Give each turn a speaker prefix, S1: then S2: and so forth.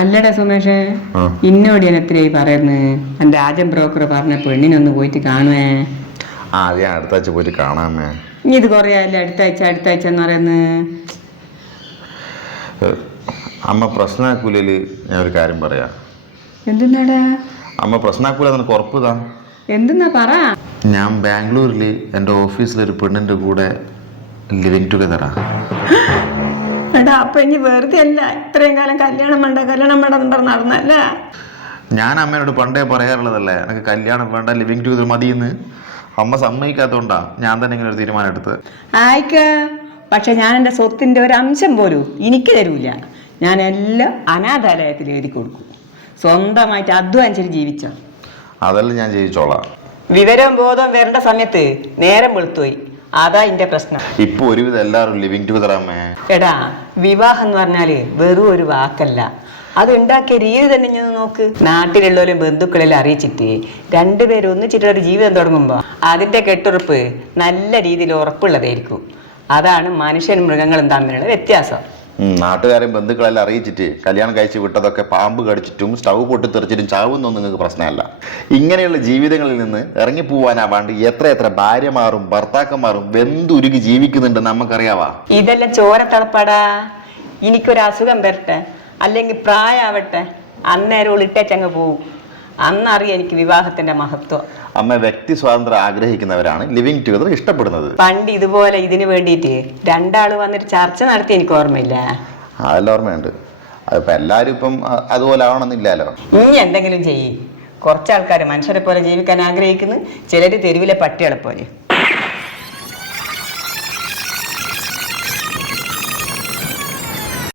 S1: അല്ലടാ സുമേഷേ. ഇന്നോട് ഞാൻ എത്രയായി പറയുന്നത് എന്റെ ആദ്യം ബ്രോക്കർ പറഞ്ഞ പെണ്ണിനൊന്ന് പോയിട്ട് കാണുവേ.
S2: ആ അത് ഞാൻ അടുത്ത ആഴ്ച പോയിട്ട് കാണാമേ.
S1: ഇനി ഇത് കുറേ ആയില്ലേ? അടുത്ത ആഴ്ച അടുത്ത ആഴ്ച എന്ന് പറയുന്നത്
S2: അമ്മ പ്രശ്നമാക്കൂലയിൽ ഞാൻ ഒരു കാര്യം പറയാം.
S1: എന്തെന്നാടാ?
S2: അമ്മ പ്രശ്നാക്കൂല നിനക്ക് ഉറപ്പുതാ
S1: എന്തെന്നാ പറ?
S2: ഞാൻ ബാംഗ്ലൂരിൽ എന്റെ ഓഫീസിലൊരു പെണ്ണിന്റെ കൂടെ ലിവിങ് ടുഗദറാ
S1: എടാ അപ്പൊ ഇനി വെറുതെ അല്ല ഇത്രയും കാലം കല്യാണം വേണ്ട കല്യാണം വേണ്ട എന്ന് പറഞ്ഞ് നടന്നല്ല
S2: ഞാൻ അമ്മയോട് പണ്ടേ പറയാറുള്ളതല്ലേ എനിക്ക് കല്യാണം വേണ്ട ലിവിങ് ടുഗദർ മതിയെന്ന്. അമ്മ സമ്മതിക്കാത്തോണ്ടാ ഞാൻ തന്നെ ഇങ്ങനെ ഒരു തീരുമാനം എടുത്തത്.
S1: ആയിക്ക. പക്ഷെ ഞാൻ എന്റെ സ്വത്തിന്റെ ഒരു അംശം പോലും എനിക്ക് തരൂല. ഞാൻ എല്ലാം അനാഥാലയത്തിൽ എഴുതി കൊടുക്കും. സ്വന്തമായിട്ട് അധ്വാനിച്ചിട്ട് ജീവിച്ചോ?
S2: അതല്ല ഞാൻ ജീവിച്ചോളാം.
S1: വിവരം ബോധം വരേണ്ട സമയത്ത് നേരം വെളുത്തുപോയി. അതാ എന്റെ പ്രശ്നം.
S2: ഇപ്പൊ ഒരുവിധം എല്ലാവരും ലിവിങ് ടുഗദർ അമ്മേ
S1: എടാ വിവാഹം എന്ന് പറഞ്ഞാൽ വെറും ഒരു വാക്കല്ല. അത് ഉണ്ടാക്കിയ രീതി തന്നെ ഞാൻ നോക്ക്. നാട്ടിലുള്ളവരും ബന്ധുക്കളെല്ലാം അറിയിച്ചിട്ട് രണ്ടുപേരും ഒന്നിച്ചിട്ട് ഒരു ജീവിതം തുടങ്ങുമ്പോൾ അതിന്റെ കെട്ടുറപ്പ് നല്ല രീതിയിൽ ഉറപ്പുള്ളതായിരിക്കും. അതാണ് മനുഷ്യനും മൃഗങ്ങളും തമ്മിലുള്ള വ്യത്യാസം.
S2: നാട്ടുകാരെയും ബന്ധുക്കളെല്ലാം അറിയിച്ചിട്ട് കല്യാണം കഴിച്ച് വിട്ടതൊക്കെ പാമ്പ് കടിച്ചിട്ടും സ്റ്റൗ പൊട്ടിത്തെറിച്ചിട്ടും ചാവുന്നൊന്നും നിങ്ങൾക്ക് പ്രശ്നമല്ല. ഇങ്ങനെയുള്ള ജീവിതങ്ങളിൽ നിന്ന് ഇറങ്ങി ഇറങ്ങിപ്പോവാനാവാണ്ട് എത്ര എത്ര ഭാര്യമാരും ഭർത്താക്കന്മാരും വെന്തുരുകി ജീവിക്കുന്നുണ്ട് നമുക്കറിയാവാ.
S1: ഇതെല്ലാം ചോര തളപ്പാടാ. എനിക്കൊരു അസുഖം വരട്ടെ. അല്ലെങ്കിൽ പ്രായമാവട്ടെ അന്നേരം ഒളിട്ടേച്ചങ്ങ് പോവും. അന്നറിയാം എനിക്ക് വിവാഹത്തിന്റെ മഹത്വം.
S2: അമ്മ വ്യക്തി സ്വാതന്ത്ര്യം ആഗ്രഹിക്കുന്നവരാണ് ലിവിങ് ടുഗദർ ഇഷ്ടപ്പെടുന്നത്.
S1: പണ്ട് ഇതുപോലെ ഇതിനു വേണ്ടിയിട്ട് രണ്ടാൾ വന്നിട്ട് ചർച്ച നടത്തി എനിക്ക് ഓർമ്മയില്ല.
S2: അതെല്ലാം ഓർമ്മയുണ്ട്. അതിപ്പോ എല്ലാരും ഇപ്പം അതുപോലെ ആവണമെന്നില്ലല്ലോ.
S1: ഇനി എന്തെങ്കിലും ചെയ്യ്. കുറച്ച് ആൾക്കാർ മനുഷ്യരെ പോലെ ജീവിക്കാൻ ആഗ്രഹിക്കുന്നു. ചിലര് തെരുവിലെ പട്ടികളെ പോലെ.